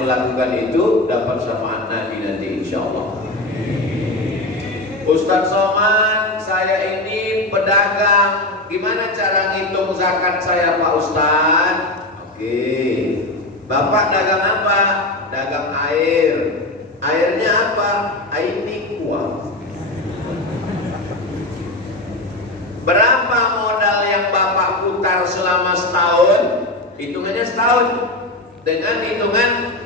yang melakukan itu dapat syafaat Nabi nanti insyaallah. Ustaz Somad, saya ini pedagang, gimana cara ngitung zakat saya Pak Ustaz? Oke, Bapak dagang apa? Dagang air. Airnya apa? Air nikwa. Berapa modal yang Bapak putar selama setahun? Hitungannya setahun. Dengan hitungan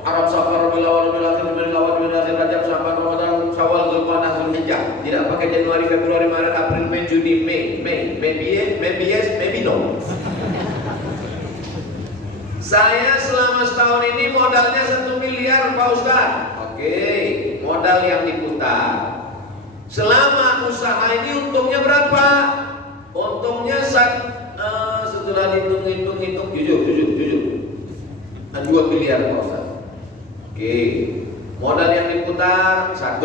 Arab Safar Bilawal Bilakhir Bilawal Bilakhir Rajab Sya'ban Ramadan Syawal Dzulqa'dah Dzulhijjah. Tidak pakai Januari, Februari, Maret, April, Mei, Juni, Mei. Maybe yes, maybe no. Saya selama setahun ini modalnya 1 miliar Pak Ustaz. Oke, modal yang diputar. Selama usaha ini untungnya berapa? Untungnya setelah dihitung jujur 2 miliar Pak Ustaz. Oke, modal yang diputar 1,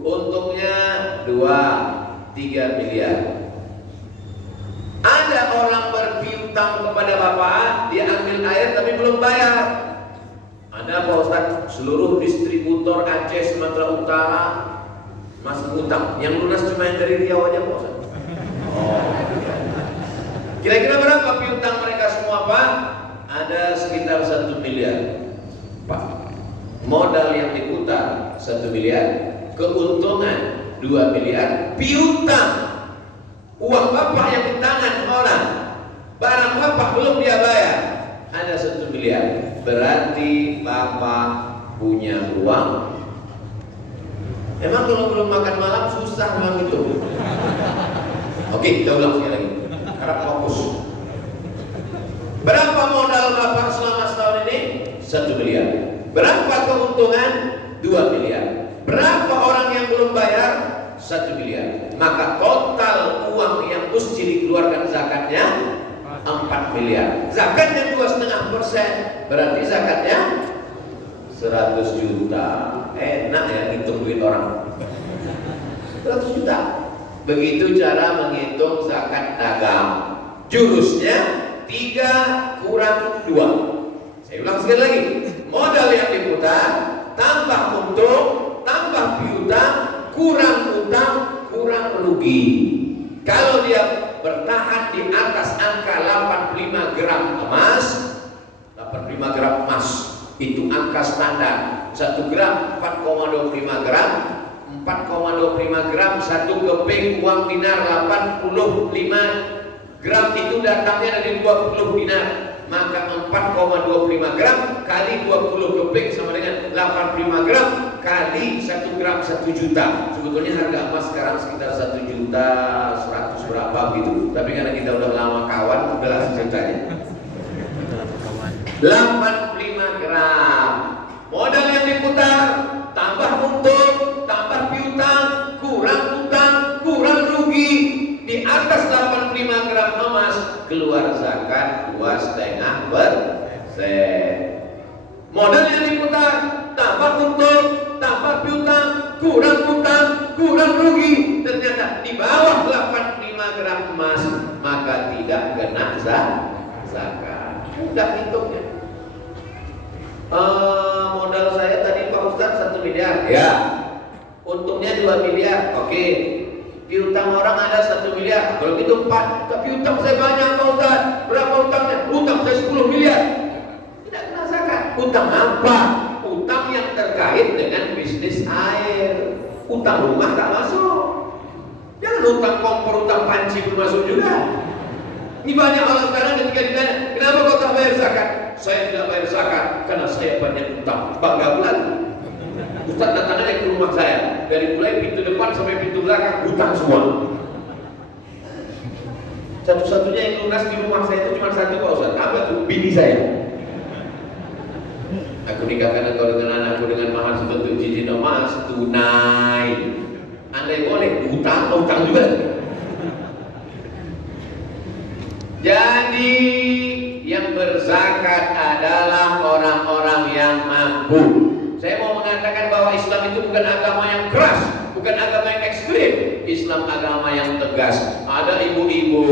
untungnya 2, 3 miliar. Ada orang berpiutang kepada Bapak, dia ambil air tapi belum bayar. Ada Pak Ustaz, seluruh distributor Aceh, Sumatera Utara masih utang. Yang lunas cuma yang dari Riau aja Pak Ustaz. Oh, kira-kira berapa piutang mereka semua Pak? Ada sekitar 1 miliar Pak. Modal yang diputar 1 miliar, keuntungan 2 miliar, piutang uang Bapak yang di tangan orang, barang Bapak belum dia bayar, ada 1 miliar. Berarti Bapak punya uang. Emang kalau belum makan malam susah memang itu. Oke, kita ulang sekali lagi. Harap fokus. Berapa modal Bapak selama setahun ini? 1 miliar. Berapa keuntungan? 2 miliar. Berapa orang yang belum bayar? 1 miliar. Maka total uang yang mesti dikeluarkan zakatnya 4 miliar. Zakatnya 2,5%. Berarti zakatnya 100 juta. Enak ya hitung duit orang. 100 juta. Begitu cara menghitung zakat dagang. Jurusnya 3 kurang 2. Saya ulang sekali lagi. Modal yang diputar tambah untung tambah piutang kurang utang kurang rugi. Kalau dia bertahan di atas angka 85 gram emas, 85 gram emas itu angka standar. 1 gram 4,25 gram, 4,25 gram 1 keping uang dinar 85 gram itu datangnya dari 20 dinar. Maka 4,25 gram kali 20 keping sama dengan 85 gram kali 1 gram 1 juta. Sebetulnya harga emas sekarang sekitar 1 juta 100 berapa gitu. Tapi karena kita udah lama kawan, udahlah secukupnya. 85 gram. Modal yang diputar tambah untung, tambah piutang, kurang utang, kurang rugi. Di atas 85 gram emas keluar zakat 2,5%. Modal yang diputar tambah untung, tambah piutang, kurang utang, kurang rugi. Ternyata di bawah 85 gram emas maka tidak kena zakat. Mudah hitungnya. Modal saya tadi Pak Ustaz 1 miliar. Ya. Untungnya 2 miliar. Oke. Piutang orang ada 1 miliar. Kalau gitu 4. Tapi utang saya banyak Pak Ustaz. Berapa utangnya? Utang saya 10 miliar. Tidak kena zakat. Utang apa? Utang yang terkait dengan bisnis air. Utang rumah tak masuk. Jangan utang kompor, utang panci pun masuk juga. Ini banyak orang sekarang ketika ditanya, kenapa kau tak bayar zakat? Saya tidak bayar zakat karena saya banyak utang. Bangga bulan. Ustaz datang aja ke rumah saya, dari mulai pintu depan sampai pintu belakang hutang semua. Satu-satunya yang lunas di rumah saya itu cuma satu Pak Ustaz. Apa tuh? Bini saya. Aku nikahkan engkau dengan anakku dengan mahar sebentuk cincin emas tunai. Andai boleh hutang juga. Jadi yang berzakat adalah orang-orang yang mampu. Saya mau mengatakan bahwa Islam itu bukan agama yang keras, bukan agama yang ekstrim. Islam agama yang tegas. Ada ibu-ibu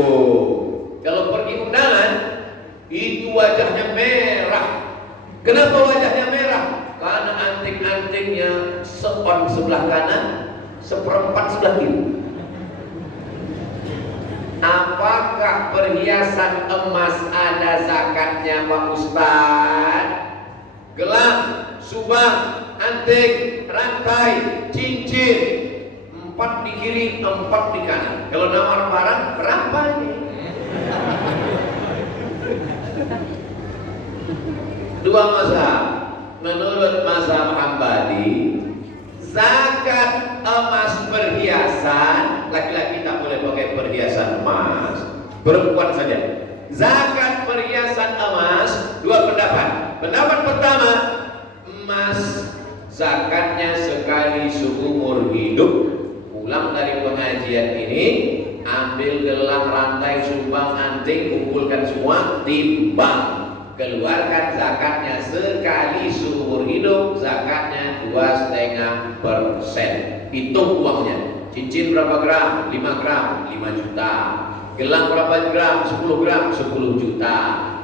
kalau pergi undangan itu wajahnya merah. Kenapa wajahnya antingnya seon sebelah kanan, seperempat sebelah kiri. Apakah perhiasan emas ada zakatnya Pak Ustaz? Gelang, subang, anting, rantai, cincin, 4 di kiri, 4 di kanan. Kalau nawar barang, berapa ini? Dua mazhab. Menurut mazhab Hambali, zakat emas perhiasan, laki-laki tak boleh pakai perhiasan emas, perempuan saja. Zakat perhiasan emas, dua pendapat. Pendapat pertama, emas zakatnya sekali seumur hidup. Pulang dari pengajian ini, ambil gelang, rantai, sumbang, anting, kumpulkan semua, timbang. Keluarkan zakatnya sekali seumur hidup, zakatnya 2,5%. Hitung uangnya. Cincin berapa gram? 5 gram, 5 juta. Gelang berapa gram? 10 gram, 10 juta.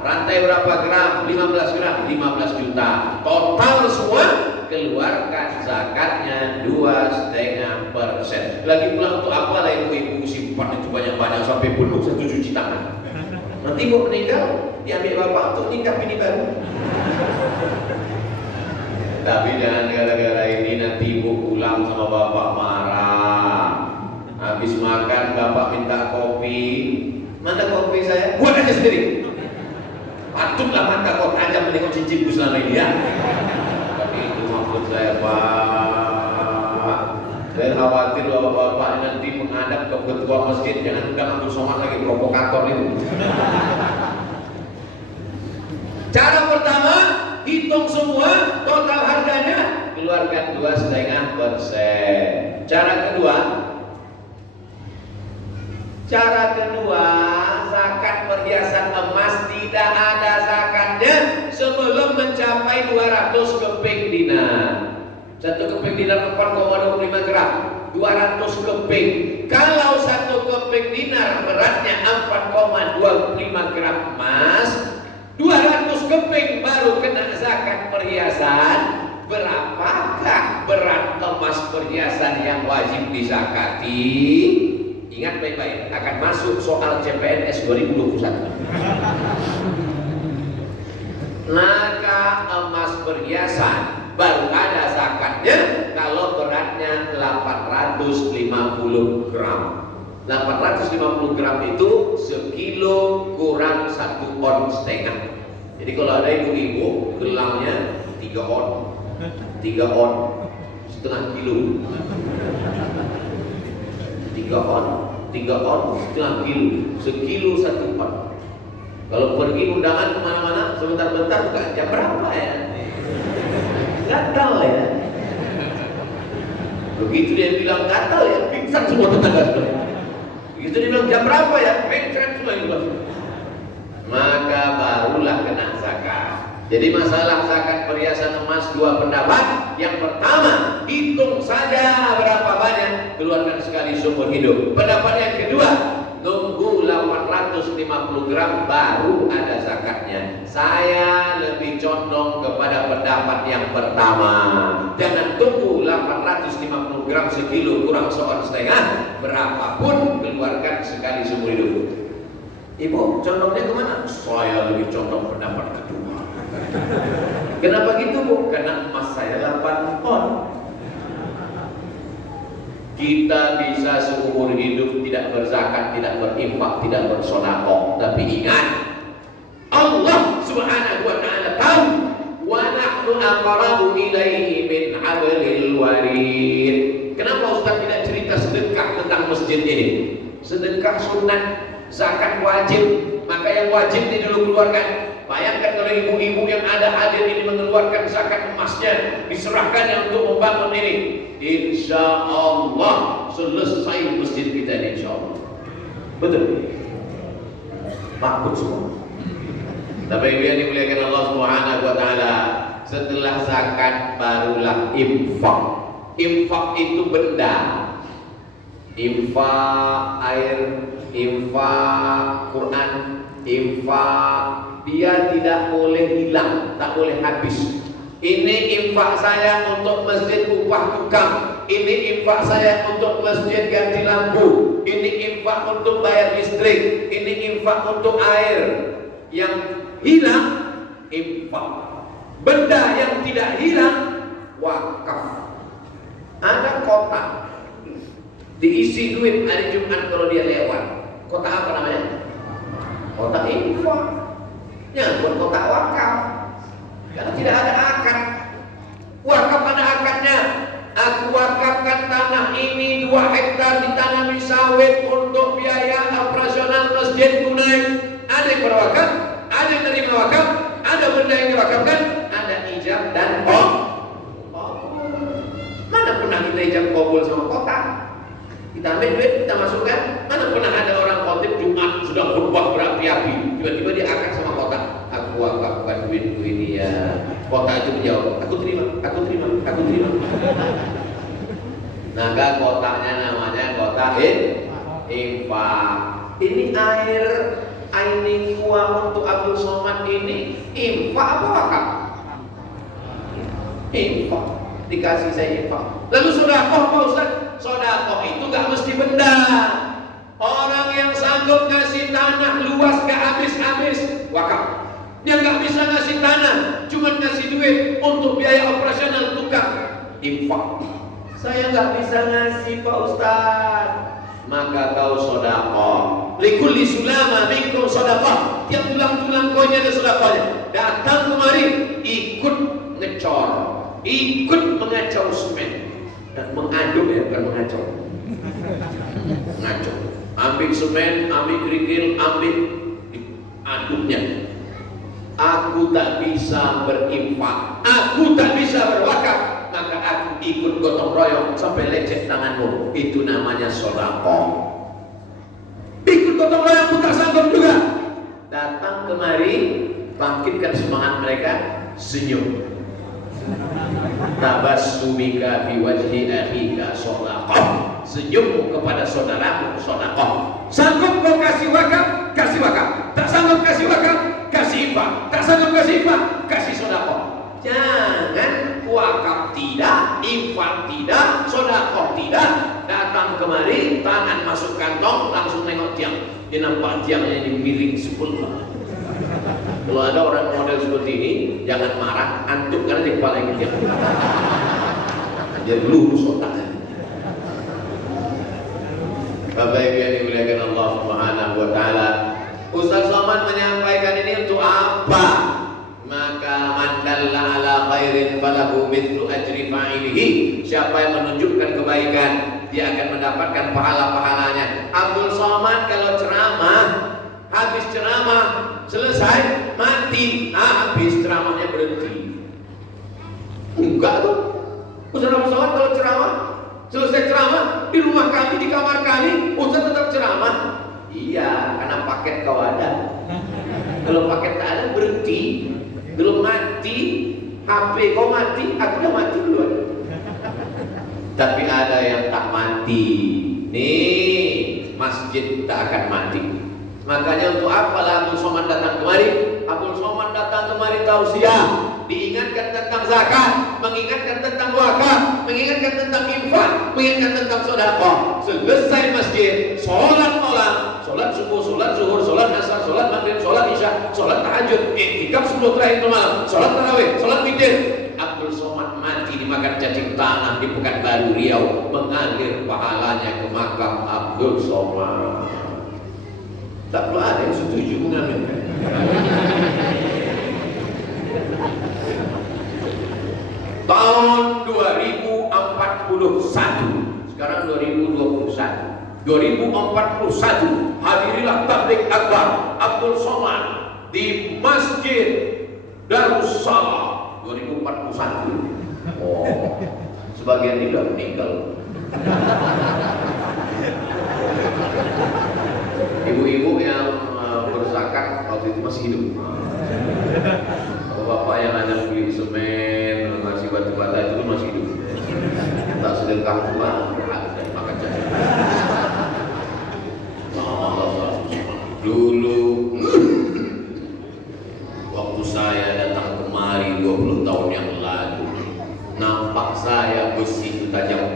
Rantai berapa gram? 15 gram, 15 juta. Total semua keluarkan zakatnya 2,5%. Lagi pula untuk apa lah ibu-ibu simpan itu banyak-banyak sampai penuh 1 cuci tangan. Nanti mau meninggal diambil bapak untuk nikah bini baru. Tapi jangan gara-gara ini nanti ibu pulang sama bapak marah. Habis makan bapak minta kopi. Mana kopi saya? Buat aja sendiri. Patutlah mata kau tajam menengok cincinku selama ini ya. Tapi itu maksud saya Pak. Saya khawatir bapak-bapak nanti menghadap ke ketua masjid, jangan Abdul Somad lagi provokator itu. Cara pertama, hitung semua total harganya, keluarkan 2,5%. Cara kedua, zakat perhiasan emas tidak ada zakatnya sebelum mencapai 200 keping dinar. 1 keping dinar 4,25 gram, 200 keping. Kalau 1 keping dinar beratnya 4,25 gram emas, 200 keping baru kena zakat perhiasan. Berapakah berat emas perhiasan yang wajib dizakati? Ingat baik-baik, akan masuk soal CPNS 2021. Maka emas perhiasan baru ada zakatnya kalau beratnya 850 gram. 850 gram itu sekilo kurang 1,5 on. Jadi kalau ada ibu-ibu gelangnya 3 on, 3 on setengah kilo, 3 on, 3 on setengah kilo, sekilo 1 on. Kalau pergi undangan kemana-mana sebentar-bentar bukan jam berapa ya? Gatal ya. Begitu dia bilang gatal ya, pingsan semua tetangga sudah. Begitu dia bilang jam berapa ya, pingsan semua itu. Maka barulah kena zakat. Jadi masalah zakat perhiasan emas dua pendapat. Yang pertama, hitung saja berapa banyak, keluarkan sekali seumur hidup. Pendapat yang kedua, nunggu 850 gram baru ada zakatnya. Saya lebih condong kepada pendapat yang pertama. Jangan tunggu 850 gram sekilo kurang 1,5 on, berapapun keluarkan sekali seumur hidup. Ibu condongnya kemana? Saya lebih condong pendapat kedua. Kenapa gitu Bu? Karena emas saya 8 on. Kita bisa seumur hidup tidak berzakat, tidak berinfak, tidak bersedekah. Tapi ingat, Allah Subhanahu wa taala tahu, wa nahnu aqrabu ilaihi min hablil warid. Kenapa Ustaz tidak cerita sedekah tentang masjid ini? Sedekah sunat, zakat wajib, maka yang wajib ini dulu keluarkan. Bayangkan kalau ibu-ibu yang ada hadir ini mengeluarkan zakat emasnya, diserahkannya untuk membangun ini. Insya Allah selesai masjid kita ini, insya Allah. Betul? Makbul semua. Tapi yang dimuliakan Allah Subhanahu wa taala, setelah zakat barulah infak. Infak itu benda. Infak air, infak Quran, infak, dia tidak boleh hilang, tak boleh habis. Ini infak saya untuk masjid upah tukang. Ini infak saya untuk masjid ganti lampu. Ini infak untuk bayar listrik. Ini infak untuk air. Yang hilang infak. Benda yang tidak hilang wakaf. Ada kotak diisi duit hari Jumat kalau dia lewat. Kotak apa namanya? Kotak infak. Ya, buat kotak wakaf. Karena tidak ada akad. Wakaf ada akadnya. Aku wakafkan tanah ini 2 hektar ditanami sawit untuk biaya operasional masjid tunai. Ada yang berwakaf, ada yang terima wakaf, ada benda yang diwakafkan, ada ijab dan mana pernah kita ijab kabul sama kotak? Kita ambil duit, kita masukkan. Mana pernah ada orang khotib Jumat sudah khutbah berapi-api, tiba-tiba dia akad sama kotak. Aku wakafkan duitku ini ya. Kotak itu menjawab, aku terima, aku terima, aku terima. Naga kotaknya namanya kotak infak. Ini air aini uang untuk Abdul Somad ini infak apa wakaf? Infak. Dikasih saya infak. Lalu sedekah Pak Ustaz? Sedekah itu gak mesti benda. Orang yang sanggup ngasih tanah luas gak habis-habis wakaf. Yang gak bisa ngasih tanah, cuma ngasih duit untuk biaya operasional tukang, infak. Saya gak bisa ngasih Pak Ustaz, maka kau sedekah. Likulli sulama minkum sedekah. Tiap tulang-tulang kau ada sedekahnya. Datang kemari, ikut ngecor, ikut mengacau semen dan mengaduk ya, bukan mengacau. Ngacau. Ambil semen, ambil kerikil, ambil aduknya. Aku tak bisa berinfak, aku tak bisa berwakaf, maka aku ikut gotong royong sampai lecet tanganmu. Itu namanya sedekah. Ikut gotong royong pun tak sanggup juga. Datang kemari, bangkitkan semangat mereka, senyum. Tabassumika fi wajhi akhika sedekah. Senyummu kepada saudaramu sedekah. Sanggup kau kasih wakaf, kasih wakaf. Tak sanggup kasih wakaf, kasih infak. Tak sanggup kasih infak, kasih sedekah. Jangan wakaf tidak, infak tidak, sedekah tidak. Datang kemari, tangan masuk kantong, langsung nengok tiang. Dia nampak tiangnya ini miring sebelah. Kalau ada orang model seperti ini, jangan marah, antuk karena di kepala yang tiang. Jadi lurus otaknya. Bapak Ibu yang dimuliakan Allah Subhanahu wa taala, Ustaz Somad menyampaikan ini untuk apa? Maka man dalla ala khairin falahu mithlu ajri fa'ilihi. Siapa yang menunjukkan kebaikan, dia akan mendapatkan pahala-pahalanya. Abdul Somad kalau ceramah, habis ceramah selesai mati, habis ceramahnya berhenti. Enggak tuh. Ustaz Abdul Somad kalau ceramah selesai ceramah di rumah kami, di kamar kami, Ustaz tetap ceramah. Iya, karena paket kau ada. Kalau paket tak ada berhenti. Belum mati, HP kau mati, aku udah mati duluan. Tapi ada yang tak mati. Nih, masjid tak akan mati. Makanya untuk apa Abdul Somad datang kemari? Abdul Somad datang kemari tausiah, diingatkan tentang zakat, mengingatkan tentang wakaf, mengingatkan tentang infak, mengingatkan tentang sedekah. Selesai masjid, sholat malam, sholat subuh, sholat zuhur, sholat asar, sholat maghrib, sholat isya, sholat tahajud, iktikaf 10 terakhir malam, sholat tarawih, sholat witir. Abdul Somad mati dimakan cacing tanah di Pekanbaru Riau, mengalir pahalanya ke makam Abdul Somad. Tak perlu ada yang setuju mengambilkan. Tahun 2041, sekarang 2021. 2041 hadirilah tabligh akbar Abdul Somad di Masjid Darussalam 2041. Oh, sebagian ini sudah meninggal. Ibu-ibu yang berzakat waktu itu masih hidup. Bapak yang hanya beli semen, ngasih batu bata itu masih hidup. Tak sedekah pula, dan makan cacing. Dulu waktu saya datang kemari 20 tahun yang lalu,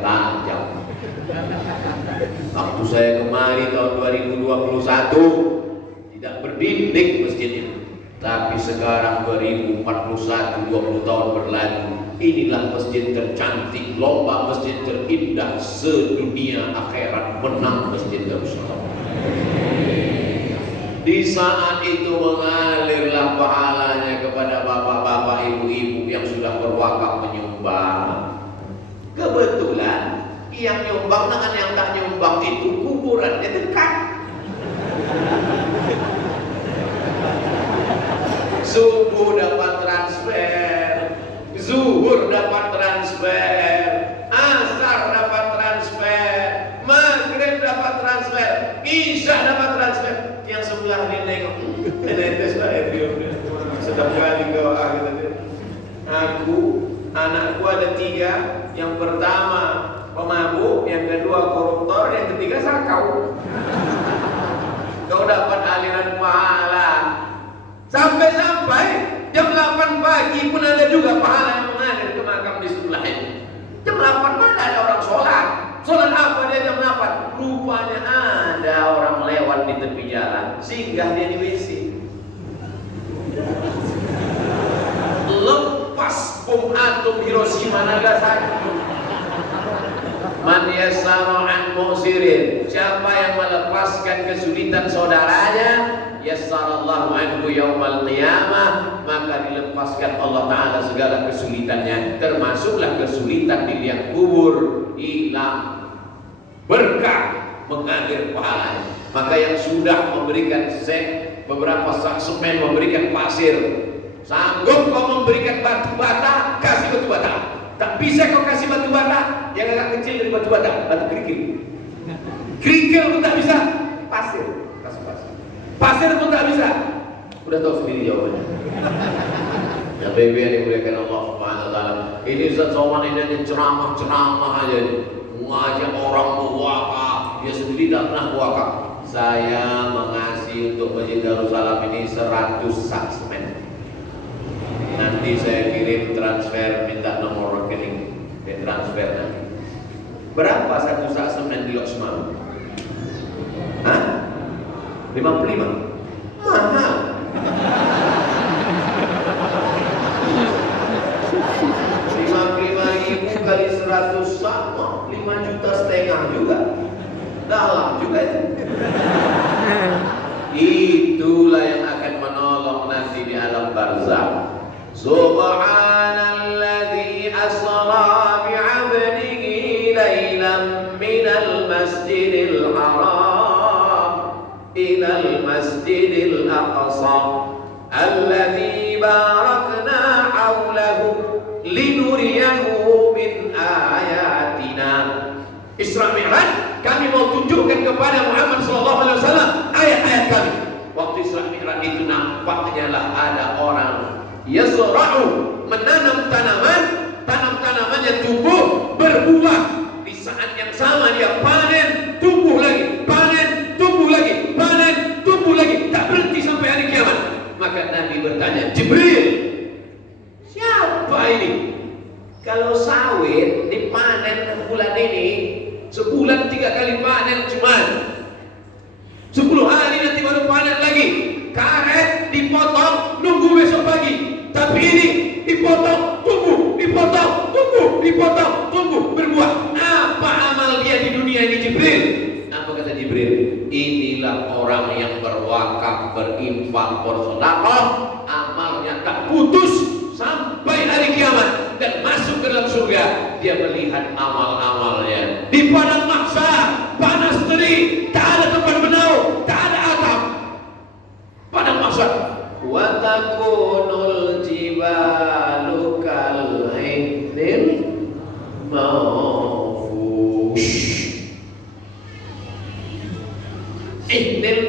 tajam. Waktu saya kemari tahun 2021 tidak berdinding masjidnya, tapi sekarang 2041, 20 tahun berlalu, inilah masjid tercantik, lomba masjid terindah sedunia akhirat, menang Masjid Darussalam. Di saat itu mengalirlah pahalanya kepada bapak-bapak, ibu-ibu yang sudah berwakaf menyumbang. Kebetulan yang nyumbang dengan yang tak nyumbang itu kuburannya dekat. Subuh dapat transfer, zuhur dapat transfer, asar dapat transfer, maghrib dapat transfer, isya dapat transfer. Yang sebelah ini nengok, itu saya sedap kali kau anakku ada 3, yang pertama pemabuk, yang kedua koruptor, yang ketiga sakau. Kau dapat aliran pahala. Sampai-sampai jam 8 pagi pun ada juga pahala yang mengalir ke makam di sebelah ini. Jam 8 mana ada orang sholat. Sholat apa dia jam 8? Rupanya ada orang lewat di tepi jalan, singgah dia di WC. Lepas bom atom Hiroshima Nagasaki. Man yassara an mu'sirin, siapa yang melepaskan kesulitan saudaranya, yassarallahu anhu yaumal qiyamah, maka dilepaskan Allah Ta'ala segala kesulitannya, termasuklah kesulitan di liang kubur, hilang, berkah mengalir pahalanya. Maka yang sudah memberikan beberapa sak semen, memberikan pasir, sanggup kau memberikan batu bata, kasih batu bata. Tak bisa kau kasih batu bata yang agak kecil dari batu bata, batu kerikil. Kerikil pun tak bisa, pasir, kasih pasir. Pasir pun tak bisa. Udah tahu sendiri jawabannya. Ya baby yang dimuliakan Allah Subhanahu wa taala. Ini Ustaz Somad ini hanya ceramah aja, mengajak orang berwakaf, dia sendiri tak pernah berwakaf. Saya mengasih untuk Masjid Darussalam ini 100 sak semen. Nanti saya kirim transfer, minta nomor rekening, transfer nanti. Berapa satu sak semen di Lok Semawe? Hah? 55? Mahal. 55.000 kali 100 sama 5,5 juta juga. Dalam juga itu. Itulah yang akan menolong nanti di alam barzakh. Subhanalladzi asra bi'abdihi laylan minal masjidil haram ilal masjidil aqsa alladzi barakna hawlahu linuriyahu min ayatina. Isra Mi'raj, kami mau tunjukkan kepada Muhammad SAW ayat-ayat kami. Waktu Isra Mi'raj itu nampaknya lah ada orang yasra'u, menanam tanamannya tumbuh berbuah. Di saat yang sama dia panen, tumbuh lagi, panen, tumbuh lagi, panen, tumbuh lagi, tak berhenti sampai hari kiamat. Maka Nabi bertanya, Jibril, siapa ini? Kalau sawit dipanen bulan ini, sebulan 3 kali panen cuman 10 hari nanti baru panen lagi. Karet dipotong, nunggu besok pagi. Tapi ini dipotong, tumbuh, dipotong, tumbuh, dipotong, tumbuh, berbuah. Apa amal dia di dunia ini, Jibril? Apa kata Jibril? Inilah orang yang berwakaf, berinfak, bersedekah, amalnya tak putus sampai hari kiamat dan masuk ke dalam surga. Dia melihat amal-amalnya di padang mahsyar, panas terik, tak ada tempat bernaung, tak ada atap. Padang mahsyar. Wa takunul jibalu kal ainil mawfush. Ainil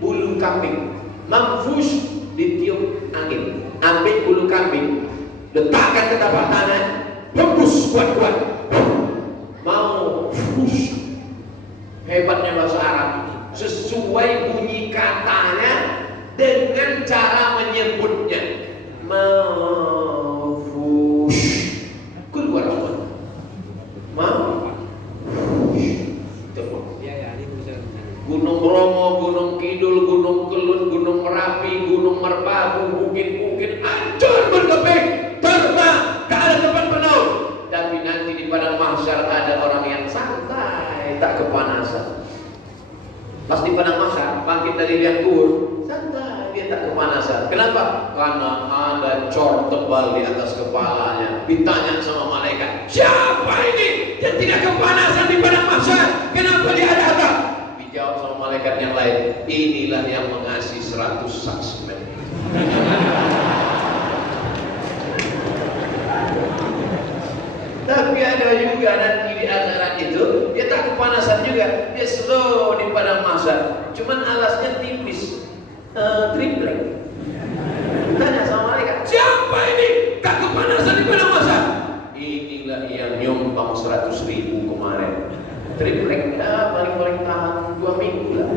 bulu kambing, mawfush ditiup angin. Ambil bulu kambing, letakkan ke tapak tanah, hembus kuat-kuat, mau fush. Hebatnya bahasa Arab, sesuai bunyi katanya dengan cara menyebutnya. Mafush, keluar semua. Pas di padang mahsyar, bangkit dari liang kubur, santai, dia tak kepanasan. Kenapa? Karena ada cor tebal di atas kepalanya. Ditanya sama malaikat, siapa ini yang tidak kepanasan di padang mahsyar? Kenapa dia ada atap? Dijawab sama malaikat yang lain, inilah yang mengasih 100 saksmen. Tapi ada juga nanti di akhirat itu dia tak kepanasan juga, dia slow di padang mahsyar, cuman alasnya tipis, triplek. Tanya sama mereka, siapa ini tak kepanasan di padang mahsyar? Inilah yang nyumbang 100.000 kemarin. Triplek, paling tahan 2 minggu lah.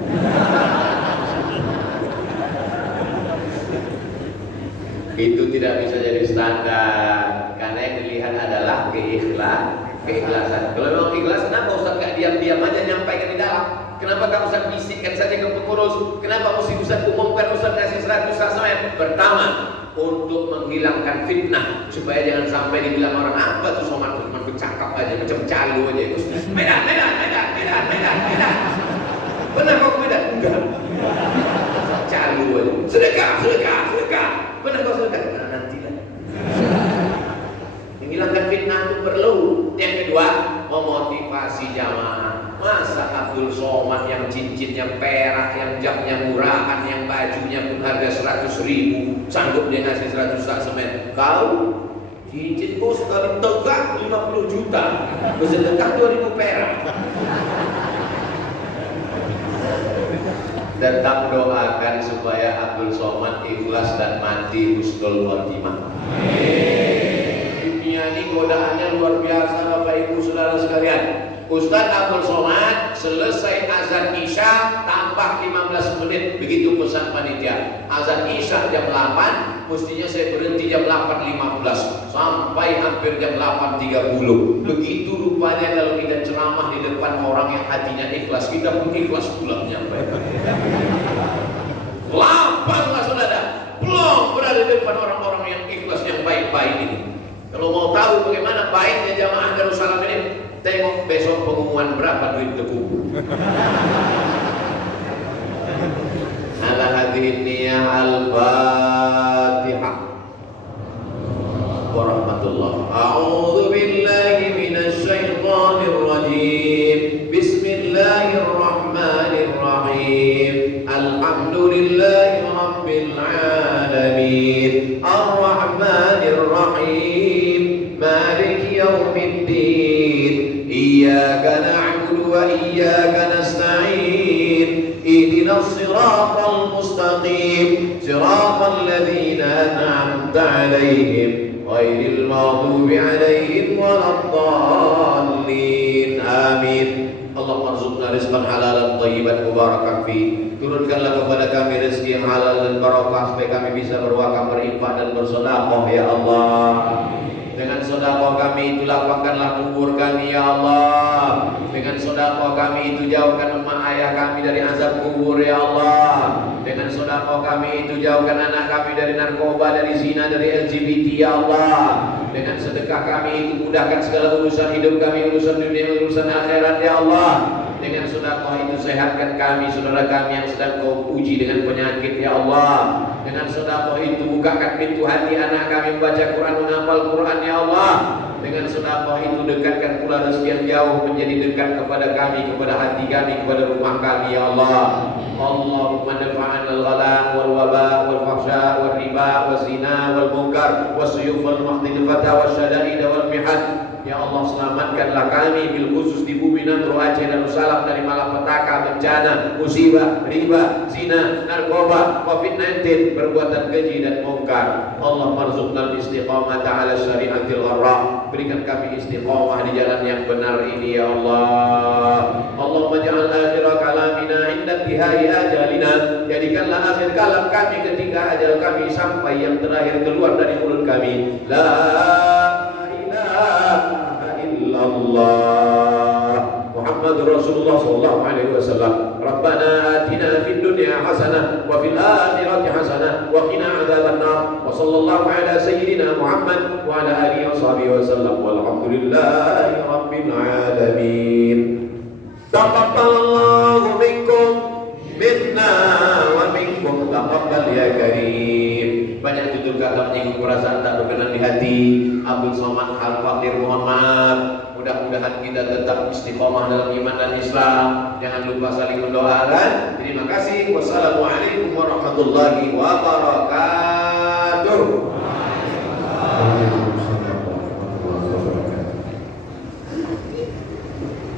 Itu tidak bisa jadi standar, karena yang dilihat adalah keikhlasan. Kalau memang ikhlas, kenapa Ustaz gak diam-diam aja nyampaikan di dalam? Kenapa gak Ustaz bisikkan saja ke pengurus? Kenapa mesti Ustaz umumkan Ustaz kasih 100 saksmen? Pertama, untuk menghilangkan fitnah, supaya jangan sampai dibilang orang apa tuh Somad cuma bercakap aja macam calo aja. Medan. Benar kok Medan? Enggak. Calo aja. Sedekah. Benar kau sedekah? Nah, nantilah. Menghilangkan fitnah itu perlu. Yang kedua, memotivasi jamaah. Masa Abdul Somad yang cincinnya perak, yang jamnya murahan, yang bajunya pun harga 100.000, sanggup dia ngasih 100 saksmen? Kau cincin kau sekali tegak 50 juta, bersedekah 2.000 perak. Tetap doakan supaya Abdul Somad ikhlas dan mati husnul khotimah. Dunia ini godaannya luar biasa Bapak Ibu Saudara sekalian. Ustaz Abdul Somad selesai azan Isya tambah 15 menit, begitu pesan panitia. Azan Isya jam 8, mestinya saya berhenti jam 8.15 sampai hampir jam 8.30. Begitu rupanya kalau kita ceramah di depan orang yang hatinya ikhlas, kita pun ikhlas pula menyampaikan. Lapanglah saudara, belum berada di depan orang-orang yang ikhlas, yang baik-baik ini. Kalau mau tahu bagaimana baiknya jamaah Darussalam ini, tengok besok pengumuman berapa duit terkumpul. Ala hadirin niyah al-Fatihah. Warahmatullah. A'udzu billahi minasy syaithanir rajim. Bismillahirrahmanirrahim. Alhamdulillahi rabbil alamin. Ar-Rahmanir Rahim. Maliki yaumiddin. Iyyaka na'budu wa iyyaka nasta'in. Ihdinas siratal mustaqim. Siratal ladzina an'amta 'alaihim ghairil maghdubi 'alaihim waladdallin. Amin. Allah marzuqna rizqan halalan thayyiban mubarakan fi. Turunkanlah kepada kami rezeki yang halal dan barakah supaya kami bisa berwakaf, berinfak dan bersedekah ya Allah. Dengan sedekah kami itu lapangkanlah kubur kami ya Allah. Dengan sedekah kami itu jauhkan emak ayah kami dari azab kubur ya Allah. Dengan sedekah kami itu jauhkan anak kami dari narkoba, dari zina, dari LGBT ya Allah. Dengan sedekah kami itu mudahkan segala urusan hidup kami, urusan dunia, urusan akhirat ya Allah. Dengan sedekah itu sehatkan kami, saudara kami yang sedang kau uji dengan penyakit ya Allah. Dengan sedekah itu bukakan pintu hati anak kami membaca Quran, menghafal Quran ya Allah. Dengan sedekah itu dekatkan pula rezeki yang jauh menjadi dekat kepada kami, kepada hati kami, kepada rumah kami ya Allah. Allahumma dafa'an al-ghala wal waba wal fahsya wal riba wal zina wal munkar was suyuf wal muhdithata was syada'id wal mihad. Ya Allah, selamatkanlah kami bil khusus di bumi Nangro, Aceh dan Darussalam dari malapetaka, bencana, musibah, riba, zina, narkoba, COVID-19, perbuatan keji dan mungkar. Allah marzuqnal istiqamata ala syariatil gharra. Berikan kami istiqamah di jalan yang benar ini ya Allah. Allahumma ja'al akhir kalamina inda intihai ajalina. Jadikanlah akhir kalam kami ketika ajal kami sampai yang terakhir keluar dari mulut kami. La illallah Muhammadur Rasulullah sallallahu alaihi wasallam. Rabbana atina fid dunya hasanah wa fil akhirati hasanah wa qina adzabannar. Wa sallallahu ala sayyidina Muhammad wa ala alihi washabihi wasallam. Walhamdulillahi rabbil alamin. Taqabbalallahu minkum minna wa minkum taqabbal ya karim. Banyak tutur kata menyinggung perasaan tak berkenan di hati. Abdul Somad Al Fakir, mohon maaf. Mudah-mudahan kita tetap istiqomah dalam iman dan Islam. Jangan lupa saling mendoakan. Terima kasih. Wassalamualaikum warahmatullahi wabarakatuh.